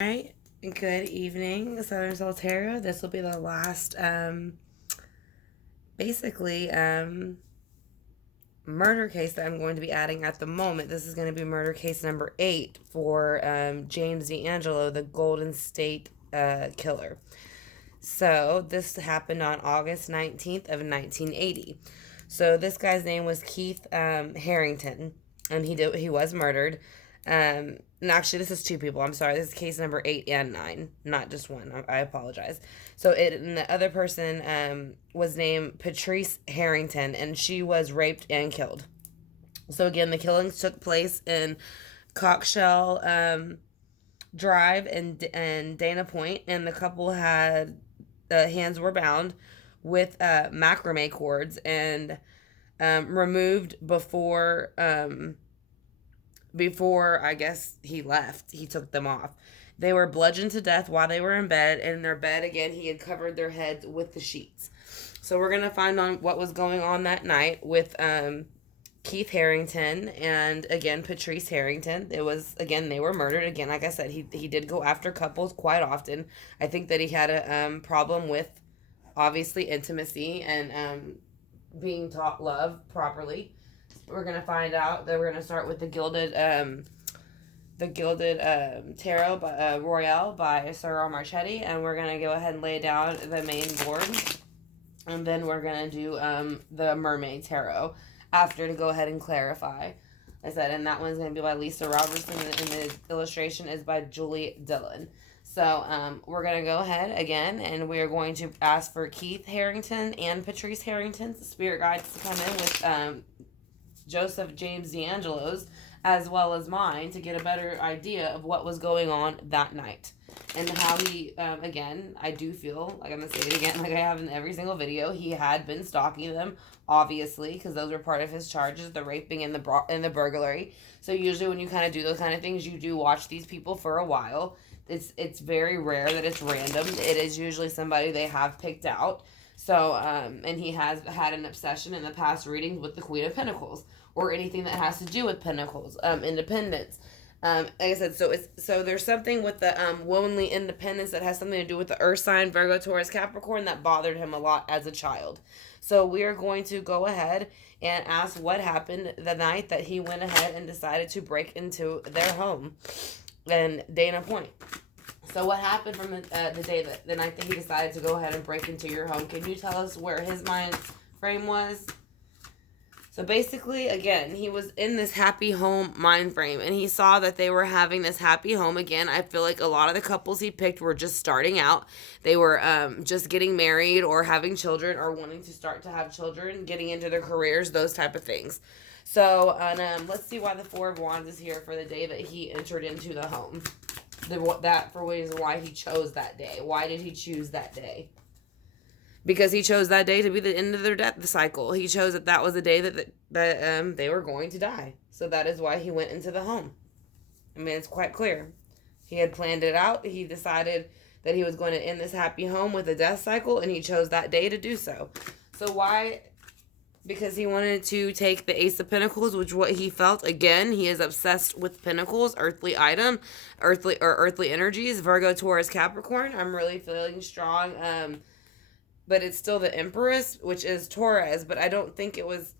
Right. Good evening, Southern Soul Tarot. This will be the last, basically, murder case that I'm going to be adding at the moment. This is going to be murder case number 8 for James D'Angelo, the Golden State killer. So this happened on August 19th of 1980. So this guy's name was Keith Harrington, and he was murdered. And actually, this is two people. I'm sorry. This is case number 8 and 9, not just one. I apologize. And the other person was named Patrice Harrington, and she was raped and killed. So again, the killings took place in Cockshell Drive and Dana Point, and the couple had hands were bound with macrame cords and removed before I guess he left. He took them off. They were bludgeoned to death while they were in bed. And in their bed, again, he had covered their heads with the sheets. So we're going to find on what was going on that night with Keith Harrington and, again, Patrice Harrington. It was, again, they were murdered. Again, like I said, he did go after couples quite often. I think that he had a problem with, obviously, intimacy and being taught love properly. We're gonna find out that we're gonna start with the Gilded Tarot by, Royale by Sir Marchetti, and we're gonna go ahead and lay down the main board, and then we're gonna do the Mermaid Tarot after to go ahead and clarify. I said, and that one's gonna be by Lisa Robertson, and the illustration is by Julie Dillon. So we're going to go ahead again, and we are going to ask for Keith Harrington and Patrice Harrington's spirit guides to come in with Joseph James D'Angelo's, as well as mine, to get a better idea of what was going on that night. And how he, again, I do feel, like I'm going to say it again, like I have in every single video, he had been stalking them, obviously, because those were part of his charges, the raping and the burglary. So usually when you kind of do those kind of things, you do watch these people for a while. It's very rare that it's random. It is usually somebody they have picked out. So, and he has had an obsession in the past readings with the Queen of Pentacles, or anything that has to do with Pentacles, independence. Like I said, so there's something with the womanly independence that has something to do with the Earth sign, Virgo, Taurus, Capricorn, that bothered him a lot as a child. So we are going to go ahead and ask what happened the night that he went ahead and decided to break into their home in Dana Point. So what happened from the night that he decided to go ahead and break into your home? Can you tell us where his mind frame was? So basically, again, he was in this happy home mind frame, and he saw that they were having this happy home. Again, I feel like a lot of the couples he picked were just starting out. They were just getting married or having children or wanting to start to have children, getting into their careers, those type of things. So, let's see why the Four of Wands is here for the day that he entered into the home. That for reason why he chose that day. Why did he choose that day? Because he chose that day to be the end of their death cycle. He chose that was the day that they were going to die. So that is why he went into the home. I mean, it's quite clear. He had planned it out. He decided that he was going to end this happy home with a death cycle, and he chose that day to do so. So why? Because he wanted to take the Ace of Pentacles, which what he felt, again, he is obsessed with pentacles, earthly item, earthly energies, Virgo, Taurus, Capricorn. I'm really feeling strong, but it's still the Empress, which is Taurus, but I don't feel it was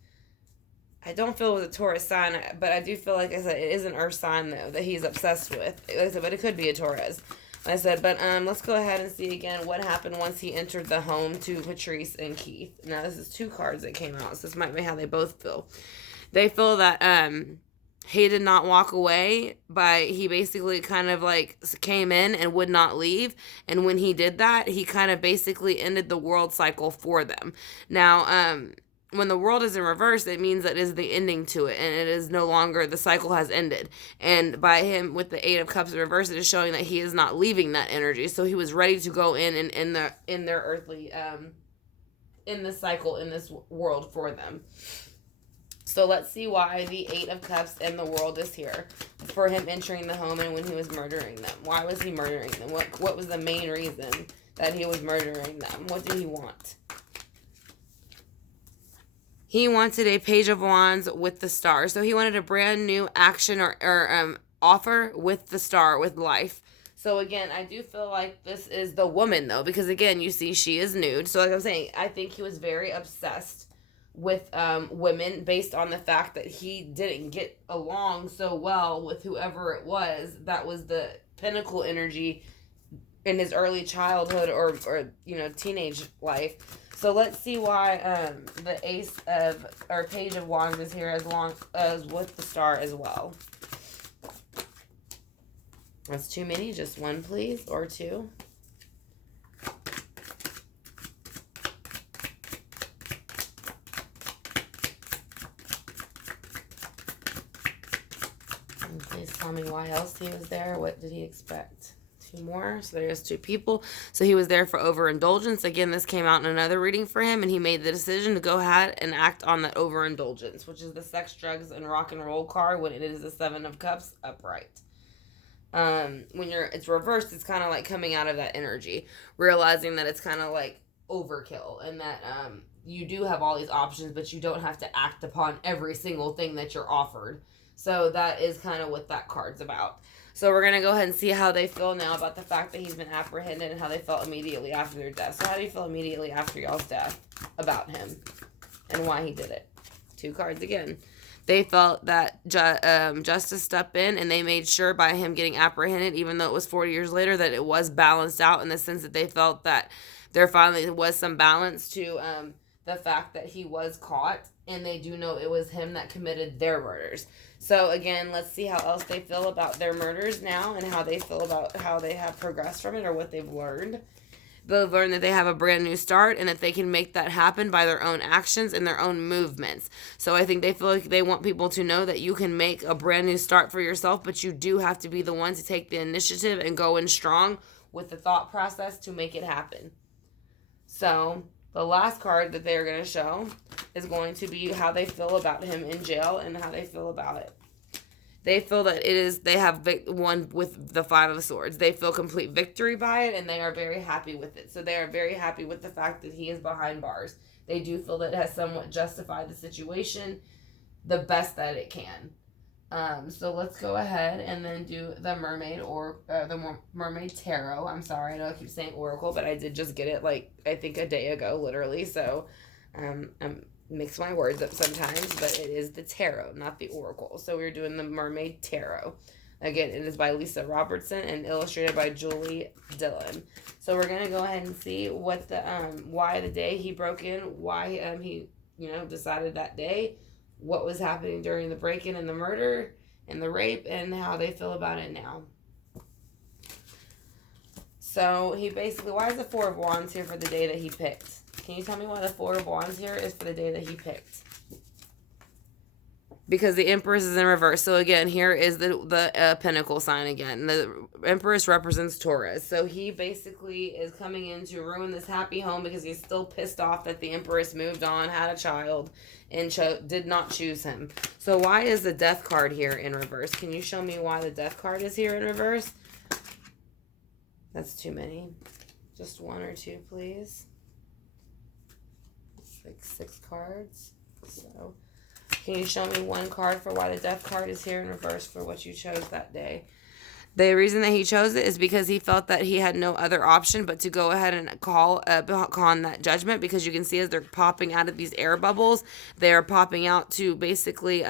a Taurus sign, but I do feel like I said, it is an earth sign, though, that he's obsessed with. Like I said, but it could be a Taurus. I said, but let's go ahead and see again what happened once he entered the home to Patrice and Keith. Now, this is 2 cards that came out, so this might be how they both feel. They feel that he did not walk away, but he basically kind of like came in and would not leave. And when he did that, he kind of basically ended the world cycle for them. Now, when the world is in reverse, it means that it is the ending to it, and it is no longer, the cycle has ended. And by him with the 8 of Cups in reverse, it is showing that he is not leaving that energy. So he was ready to go in and in their earthly in this cycle, in this world for them. So let's see why the 8 of Cups and the world is here for him entering the home and when he was murdering them. Why was he murdering them? What was the main reason that he was murdering them? What did he want? He wanted a Page of Wands with the star. So he wanted a brand new action or offer with the star, with life. So again, I do feel like this is the woman though, because again, you see she is nude. So like I'm saying, I think he was very obsessed with women based on the fact that he didn't get along so well with whoever it was that was the pinnacle energy in his early childhood or teenage life. So let's see why the ace of or page of wands is here as long as with the star as well. That's too many. Just one, please, or two. And please tell me why else he was there. What did he expect? Two more. So there's two people. So he was there for overindulgence. Again, this came out in another reading for him, and he made the decision to go ahead and act on that overindulgence, which is the sex, drugs, and rock and roll card when it is the Seven of Cups upright. When it's reversed, it's kind of like coming out of that energy, realizing that it's kind of like overkill, and that you do have all these options, but you don't have to act upon every single thing that you're offered. So that is kind of what that card's about. So we're gonna go ahead and see how they feel now about the fact that he's been apprehended and how they felt immediately after their death. So how do you feel immediately after y'all's death about him and why he did it? Two cards again. They felt that justice stepped in, and they made sure by him getting apprehended, even though it was 40 years later, that it was balanced out in the sense that they felt that there finally was some balance to the fact that he was caught, and they do know it was him that committed their murders. So again, let's see how else they feel about their murders now and how they feel about how they have progressed from it or what they've learned. They've learned that they have a brand new start and that they can make that happen by their own actions and their own movements. So I think they feel like they want people to know that you can make a brand new start for yourself, but you do have to be the one to take the initiative and go in strong with the thought process to make it happen. So the last card that they're going to show is going to be how they feel about him in jail and how they feel about it. They feel that they have won with the Five of Swords. They feel complete victory by it, and they are very happy with it. So they are very happy with the fact that he is behind bars. They do feel that it has somewhat justified the situation the best that it can. So let's go ahead and then do the mermaid or the mermaid tarot. I'm sorry, I know I keep saying oracle, but I did just get it like I think a day ago, literally. So mix my words up sometimes, but it is the tarot, not the oracle. So we're doing the mermaid tarot. Again, it is by Lisa Robertson and illustrated by Julie Dillon. So we're gonna go ahead and see what the why the day he broke in, why he decided that day, what was happening during the break-in and the murder and the rape, and how they feel about it now. So he basically, why is the Four of Wands here for the day that he picked? Can you tell me why the Four of Wands here is for the day that he picked? Because the Empress is in reverse. So again, here is the Pentacle sign again. The Empress represents Taurus. So he basically is coming in to ruin this happy home because he's still pissed off that the Empress moved on, had a child, and did not choose him. So why is the Death card here in reverse? Can you show me why the Death card is here in reverse? That's too many. Just one or two, please. It's like 6 cards. So can you show me one card for why the Death card is here in reverse for what you chose that day? The reason that he chose it is because he felt that he had no other option but to go ahead and call on that judgment, because you can see as they're popping out of these air bubbles, they are popping out to basically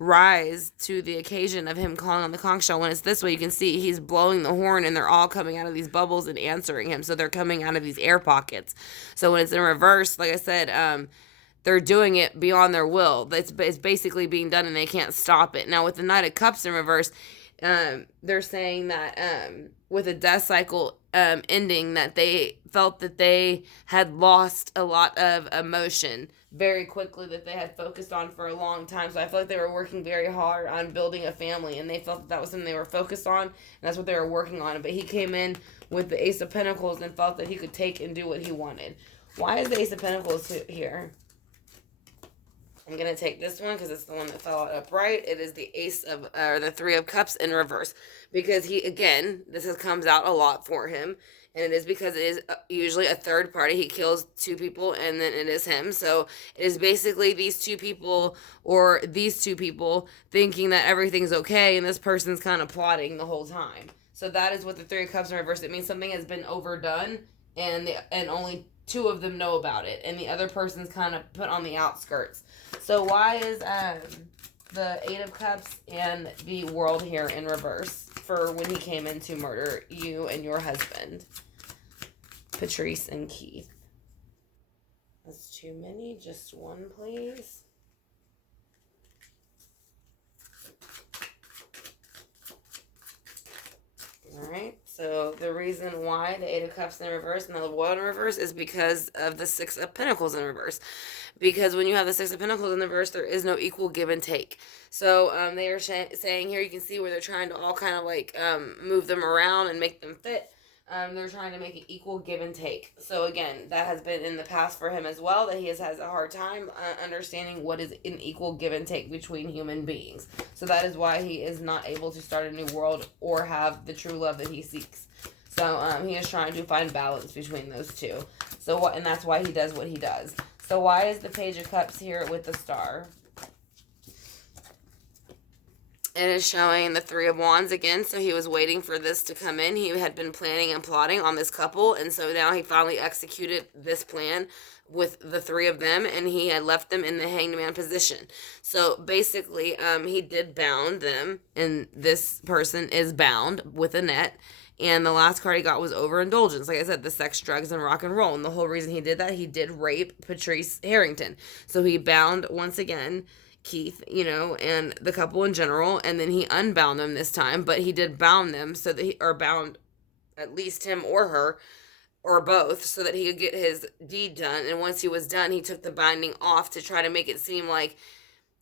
rise to the occasion of him calling on the conch shell. When it's this way, you can see he's blowing the horn and they're all coming out of these bubbles and answering him. So they're coming out of these air pockets. So when it's in reverse, like I said, they're doing it beyond their will. It's basically being done and they can't stop it. Now with the Knight of Cups in reverse, they're saying that with a death cycle ending, that they felt that they had lost a lot of emotion very quickly that they had focused on for a long time. So I feel like they were working very hard on building a family, and they felt that was something they were focused on, and that's what they were working on. But he came in with the Ace of Pentacles and felt that he could take and do what he wanted. Why is the Ace of Pentacles here? I'm going to take this one because it's the one that fell out upright. It is the the Three of Cups in reverse. Because he, again, comes out a lot for him. And it is because it is usually a third party. He kills 2 people and then it is him. So it is basically these 2 people thinking that everything's okay. And this person's kind of plotting the whole time. So that is what the Three of Cups in reverse. It means something has been overdone, and only two of them know about it, and the other person's kind of put on the outskirts. So why is the Eight of Cups and the World here in reverse for when he came in to murder you and your husband, Patrice and Keith? That's too many. Just one, please. Alright, so the reason why the Eight of Cups in reverse and the World in reverse is because of the Six of Pentacles in reverse. Because when you have the Six of Pentacles in the reverse, there is no equal give and take. So they are saying here, you can see where they're trying to all kind of like move them around and make them fit. They're trying to make an equal give and take. So again, that has been in the past for him as well, that he has a hard time understanding what is an equal give and take between human beings. So that is why he is not able to start a new world or have the true love that he seeks. So he is trying to find balance between those two. So and that's why he does what he does. So why is the Page of Cups here with the Star? It is showing the Three of Wands again, so he was waiting for this to come in. He had been planning and plotting on this couple, and so now he finally executed this plan with the three of them, and he had left them in the Hanged Man position. So basically, he did bound them, and this person is bound with a net. And the last card he got was overindulgence. Like I said, the sex, drugs, and rock and roll. And the whole reason he did that, he did rape Patrice Harrington. So he bound, once again, Keith, and the couple in general, and then he unbound them this time, but he did bound them so that or bound at least him or her, or both, so that he could get his deed done. And once he was done, he took the binding off to try to make it seem like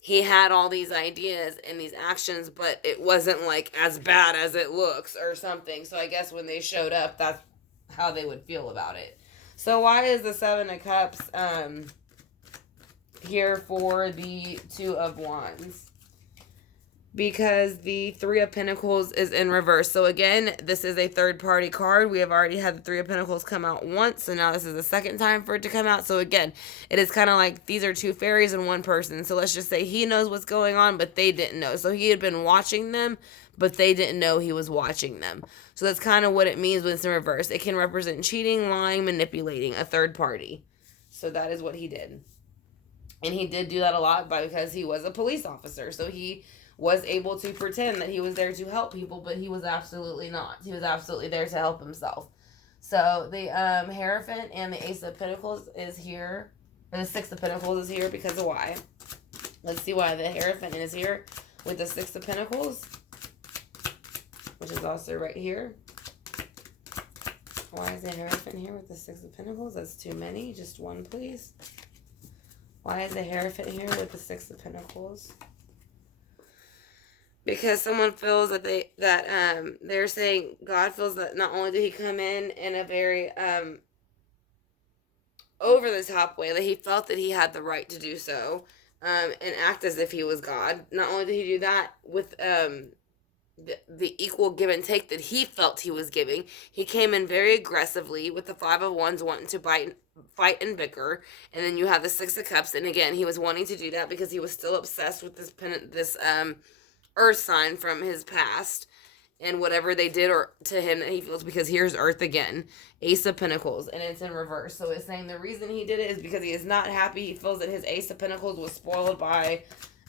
he had all these ideas and these actions, but it wasn't like as bad as it looks or something. So I guess when they showed up, that's how they would feel about it. So why is the Seven of Cups here for the Two of Wands? Because the Three of Pentacles is in reverse. So again, this is a third party card. We have already had the Three of Pentacles come out once, so now this is the second time for it to come out. So again, it is kind of like these are two fairies and one person. So let's just say he knows what's going on, but they didn't know. So he had been watching them, but they didn't know he was watching them. So that's kind of what it means when it's in reverse. It can represent cheating, lying, manipulating, a third party. So that is what he did. And he did do that a lot because he was a police officer. So he was able to pretend that he was there to help people, but he was absolutely not. He was absolutely there to help himself. So the Hierophant and the Ace of Pentacles is here, or the Six of Pentacles is here because of why. Let's see why the Hierophant is here with the Six of Pentacles, which is also right here. Why is the Hierophant here with the Six of Pentacles? That's too many. Just one, please. Why is the Hierophant here with the Six of Pentacles? Because someone feels that they're saying God feels that not only did he come in a very over the top way, that he felt that he had the right to do so, and act as if he was God. Not only did he do that with the equal give and take that he felt he was giving, he came in very aggressively with the Five of Wands wanting to fight and bicker, and then you have the Six of Cups, and again he was wanting to do that because he was still obsessed with this earth sign from his past and whatever they did or to him that he feels, because here's Earth again, Ace of Pentacles, and it's in reverse. So it's saying the reason he did it is because he is not happy. He feels that his Ace of Pentacles was spoiled by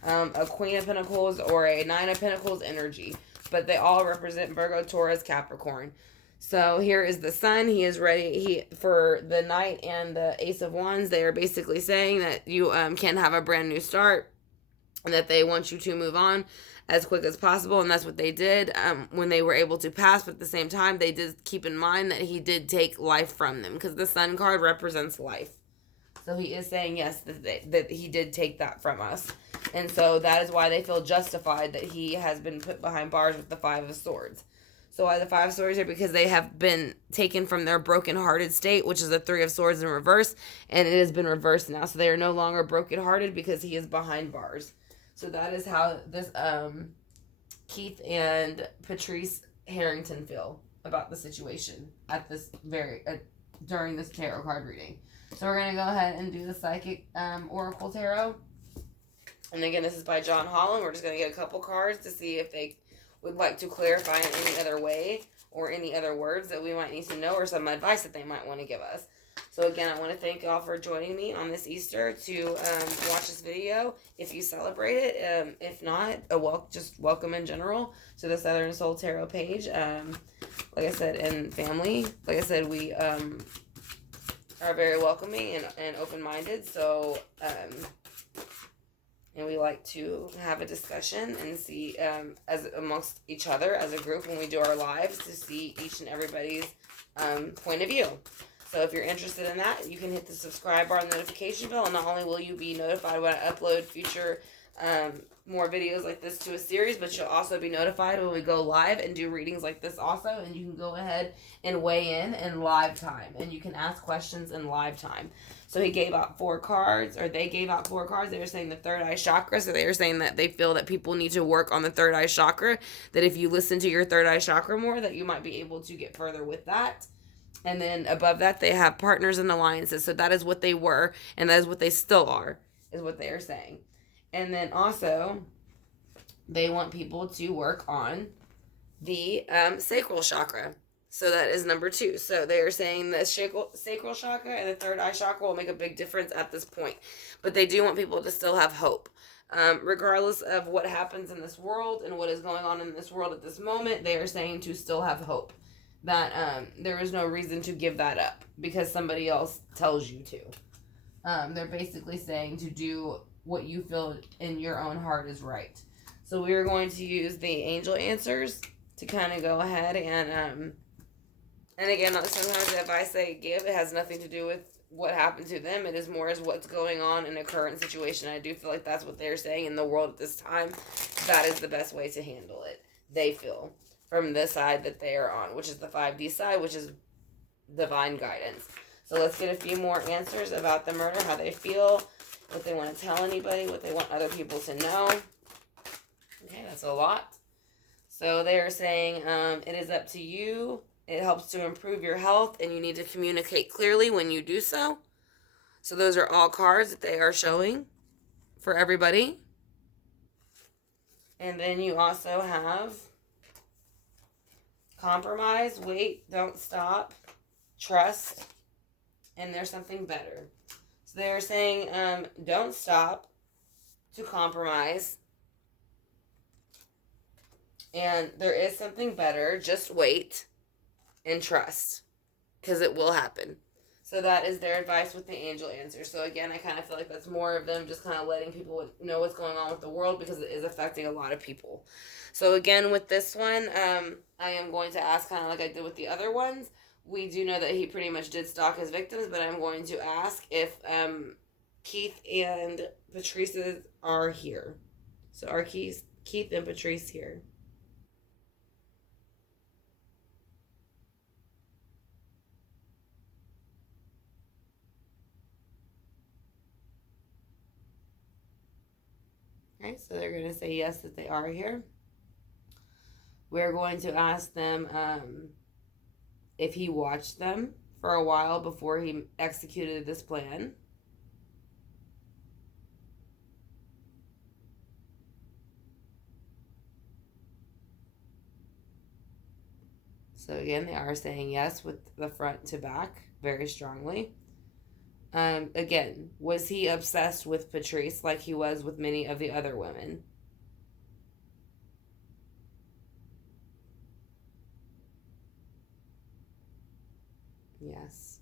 a Queen of Pentacles or a Nine of Pentacles energy, but they all represent Virgo, Taurus, Capricorn. So here is the Sun. He is ready for the Knight and the Ace of Wands. They are basically saying that you can have a brand new start and that they want you to move on as quick as possible, and that's what they did when they were able to pass. But at the same time, they did keep in mind that he did take life from them, because the Sun card represents life. So he is saying, yes, that he did take that from us. And so that is why they feel justified that he has been put behind bars with the Five of Swords. So why the Five of Swords are because they have been taken from their broken-hearted state, which is the Three of Swords in reverse, and it has been reversed now. So they are no longer broken-hearted because he is behind bars. So that is how this Keith and Patrice Harrington feel about the situation at this during this tarot card reading. So we're going to go ahead and do the Psychic Oracle Tarot. And again, this is by John Holland. We're just going to get a couple cards to see if they would like to clarify in any other way or any other words that we might need to know, or some advice that they might want to give us. So again, I want to thank y'all for joining me on this Easter to watch this video. If you celebrate it, if not, just welcome in general to the Southern Soul Tarot page. Like I said, and family, like I said, we are very welcoming and open-minded. So, and we like to have a discussion and see as amongst each other as a group when we do our lives to see each and everybody's point of view. So if you're interested in that, you can hit the subscribe bar and notification bell, and not only will you be notified when I upload future more videos like this to a series, but you'll also be notified when we go live and do readings like this also, and you can go ahead and weigh in live time, and you can ask questions in live time. So he gave out 4 cards, or they gave out 4 cards. They were saying the third eye chakra, so they were saying that they feel that people need to work on the third eye chakra, that if you listen to your third eye chakra more, that you might be able to get further with that. And then above that, they have partners and alliances. So that is what they were, and that is what they still are, is what they are saying. And then also, they want people to work on the sacral chakra. So that is number 2. So they are saying the sacral chakra and the third eye chakra will make a big difference at this point. But they do want people to still have hope. Regardless of what happens in this world and what is going on in this world at this moment, they are saying to still have hope. That there is no reason to give that up because somebody else tells you to. They're basically saying to do what you feel in your own heart is right. So we are going to use the angel answers to kind of go ahead and again, sometimes the advice they give, it has nothing to do with what happened to them. It is more as what's going on in a current situation. I do feel like that's what they're saying in the world at this time. That is the best way to handle it. They feel. From the side that they are on, which is the 5D side, which is divine guidance. So let's get a few more answers about the murder, how they feel, what they want to tell anybody, what they want other people to know. Okay, that's a lot. So they are saying it is up to you. It helps to improve your health, and you need to communicate clearly when you do so. So those are all cards that they are showing for everybody. And then you also have compromise, wait, don't stop, trust, and there's something better. So they're saying don't stop to compromise, and there is something better, just wait and trust, because it will happen. So that is their advice with the angel answer. So again, I kind of feel like that's more of them just kind of letting people know what's going on with the world because it is affecting a lot of people. So again, with this one, I am going to ask kind of like I did with the other ones. We do know that he pretty much did stalk his victims, but I'm going to ask if Keith and Patrice are here. So are Keith and Patrice here? Okay, so they're going to say yes, that they are here. We're going to ask them if he watched them for a while before he executed this plan. So again, they are saying yes with the front to back very strongly. Again, was he obsessed with Patrice like he was with many of the other women? Yes.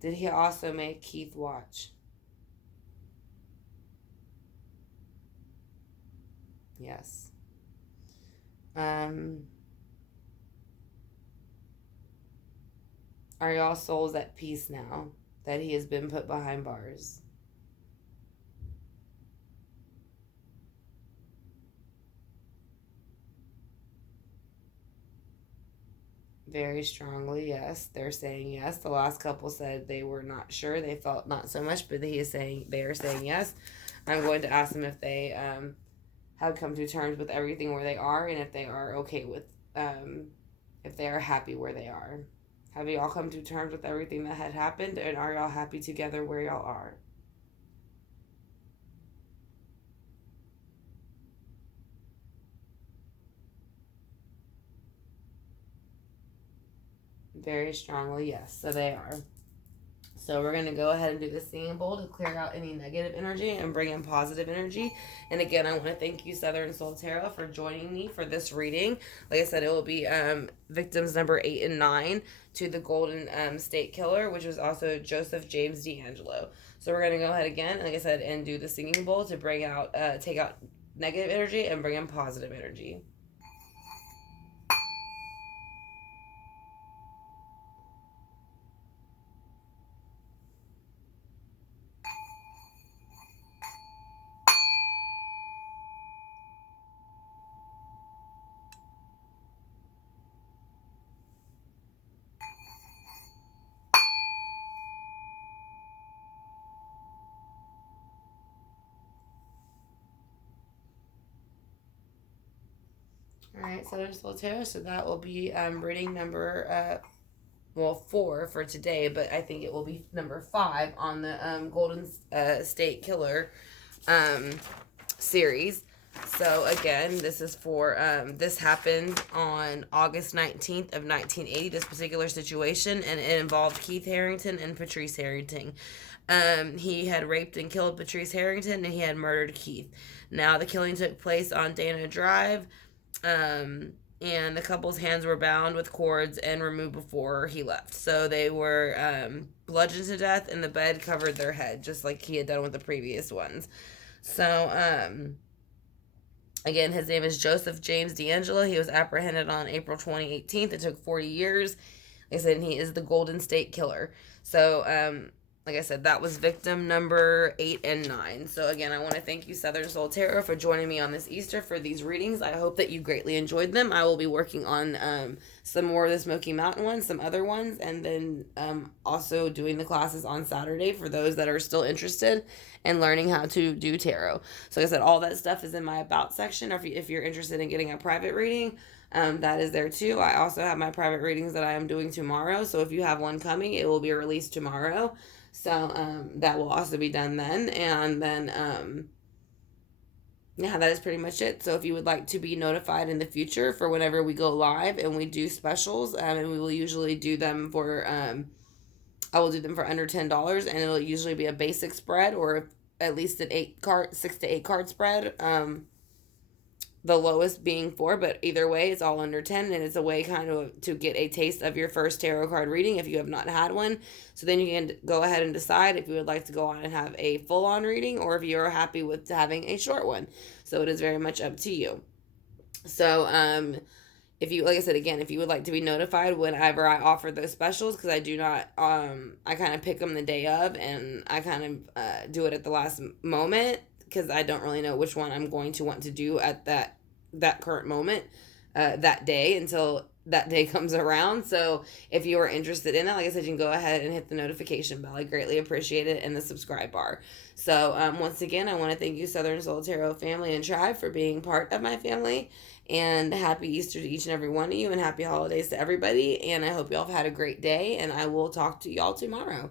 Did he also make Keith watch? Yes. Are y'all souls at peace now that he has been put behind bars? Very strongly, yes. They're saying yes. The last couple said they were not sure. They felt not so much, but they are saying yes. I'm going to ask them if they have come to terms with everything where they are, and if they are okay with, if they are happy where they are. Have y'all come to terms with everything that had happened, and are y'all happy together where y'all are? Very strongly, yes. So they are. So we're going to go ahead and do the singing bowl to clear out any negative energy and bring in positive energy. And again, I want to thank you, Southern Soul Tarot, for joining me for this reading. Like I said, it will be victims number 8 and 9 to the Golden State Killer, which was also Joseph James D'Angelo. So we're going to go ahead again, like I said, and do the singing bowl to bring out, take out negative energy and bring in positive energy. All right, Southern Soul Tarot. So that will be reading number 4 for today, but I think it will be number 5 on the Golden State Killer series. So again, this is for this happened on August 19th of 1980, this particular situation, and it involved Keith Harrington and Patrice Harrington. He had raped and killed Patrice Harrington, and he had murdered Keith. Now the killing took place on Dana Drive, and the couple's hands were bound with cords and removed before he left. So they were bludgeoned to death, and the bed covered their head, just like he had done with the previous ones. So, again, his name is Joseph James D'Angelo. He was apprehended on April 2018. It took 40 years. Like I said, he is the Golden State Killer. So, like I said, that was victim number 8 and 9. So again, I want to thank you, Southern Soul Tarot, for joining me on this Easter for these readings. I hope that you greatly enjoyed them. I will be working on some more of the Smoky Mountain ones, some other ones, and then also doing the classes on Saturday for those that are still interested in learning how to do tarot. So like I said, all that stuff is in my About section, or if you're interested in getting a private reading, that is there too. I also have my private readings that I am doing tomorrow. So if you have one coming, it will be released tomorrow. So that will also be done then. And then, yeah, that is pretty much it. So if you would like to be notified in the future for whenever we go live and we do specials, and we will usually do them for, I will do them for under $10, and it'll usually be a basic spread, or at least an 6 to 8 card spread. The lowest being 4, but either way, it's all under 10, and it's a way kind of to get a taste of your first tarot card reading if you have not had one. So then you can go ahead and decide if you would like to go on and have a full-on reading, or if you're happy with having a short one. So it is very much up to you. So, if you, like I said, again, if you would like to be notified whenever I offer those specials, because I do not, I kind of pick them the day of, and I kind of do it at the last moment, because I don't really know which one I'm going to want to do at that current moment, that day, until that day comes around. So if you are interested in it, like I said, you can go ahead and hit the notification bell. I greatly appreciate it, and the subscribe bar. So once again, I want to thank you, Southern Soul Tarot family and tribe, for being part of my family, and happy Easter to each and every one of you, and happy holidays to everybody, and I hope y'all have had a great day, and I will talk to y'all tomorrow.